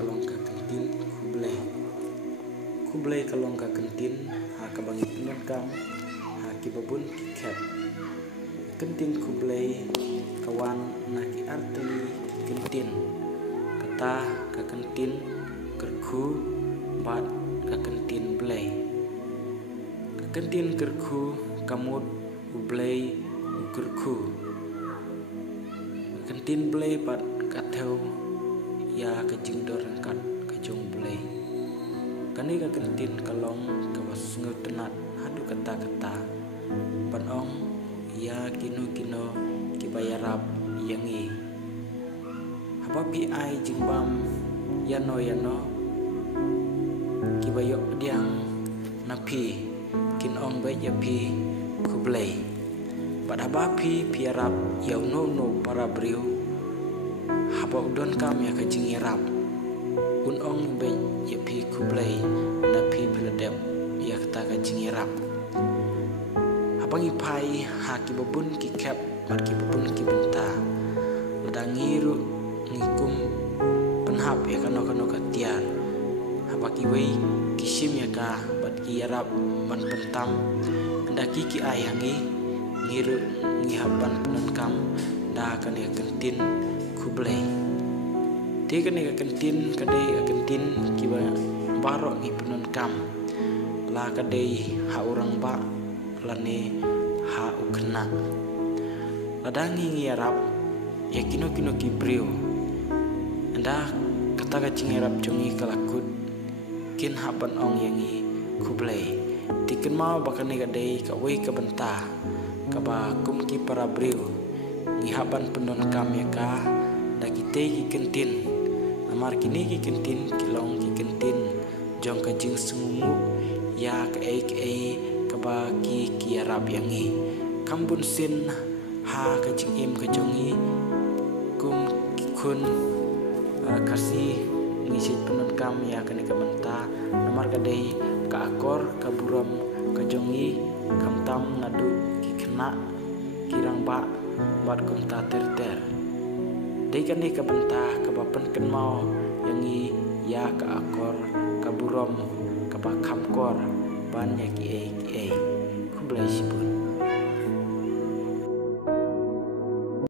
kalong ka kentin kublai kalong ka kentin ha kabangi penon kam ha kibabun kiket kentin kublai kawan na ki arteli kentin kata ka kentin kerku bat ka kentin blai ka kentin kerku kamut ublai ukerku kentin blai bat katheu ya kejing dorang kat kejong blai kani ka kentin kalong kawas ngutenat hadu kata-kata panong ya kino kibayarap yangi hababi ai jingbam yano kibayok diang napi kinong bai yapi kublai pada bapi piarap yau no para brio haba udon kam ya kajing yarap unong bai yapi kublai napi peledep ya kata kajing yarap habang ipai haki babun ki kep mat ki babun ki benta ladangiru ngikum penhap ya kano katiar habaki wei kisim ya ka bat ki yarap man pentam ndaki ki ayangi ngiru ngihaban penan kam da kan ya kentin kublai te kan ya kentin kadai ya kentin ki ba barok ngi penan kam la kadai ha orang ba lane ha ukna ladangi ngiarap ya kino ki brio anda kata kacing yarap jongi kalakut kin haban ong yangi kublai tiken mau bakane gadai ka wei ka benta ka ba kum ki para brio ngi haban pendon kam ya ka da kite ki kentin amar kini ki kentin kilong ki kentin jong ka jing sungu ya ka ai ka ba ki yarap yangi kambun sin ha ka jing im ka jongi kum ki kun kasih ngisi penon kam ya kani ka benta amar gadai ka akor ka buram ka jongi kam tam ngadu ki kena kirang ba bat kum ta ter dei kani ka benta ka bapen ken mau yangi ya ka akor ka buram ka ba kam kor ban ya ki ai kublai sibun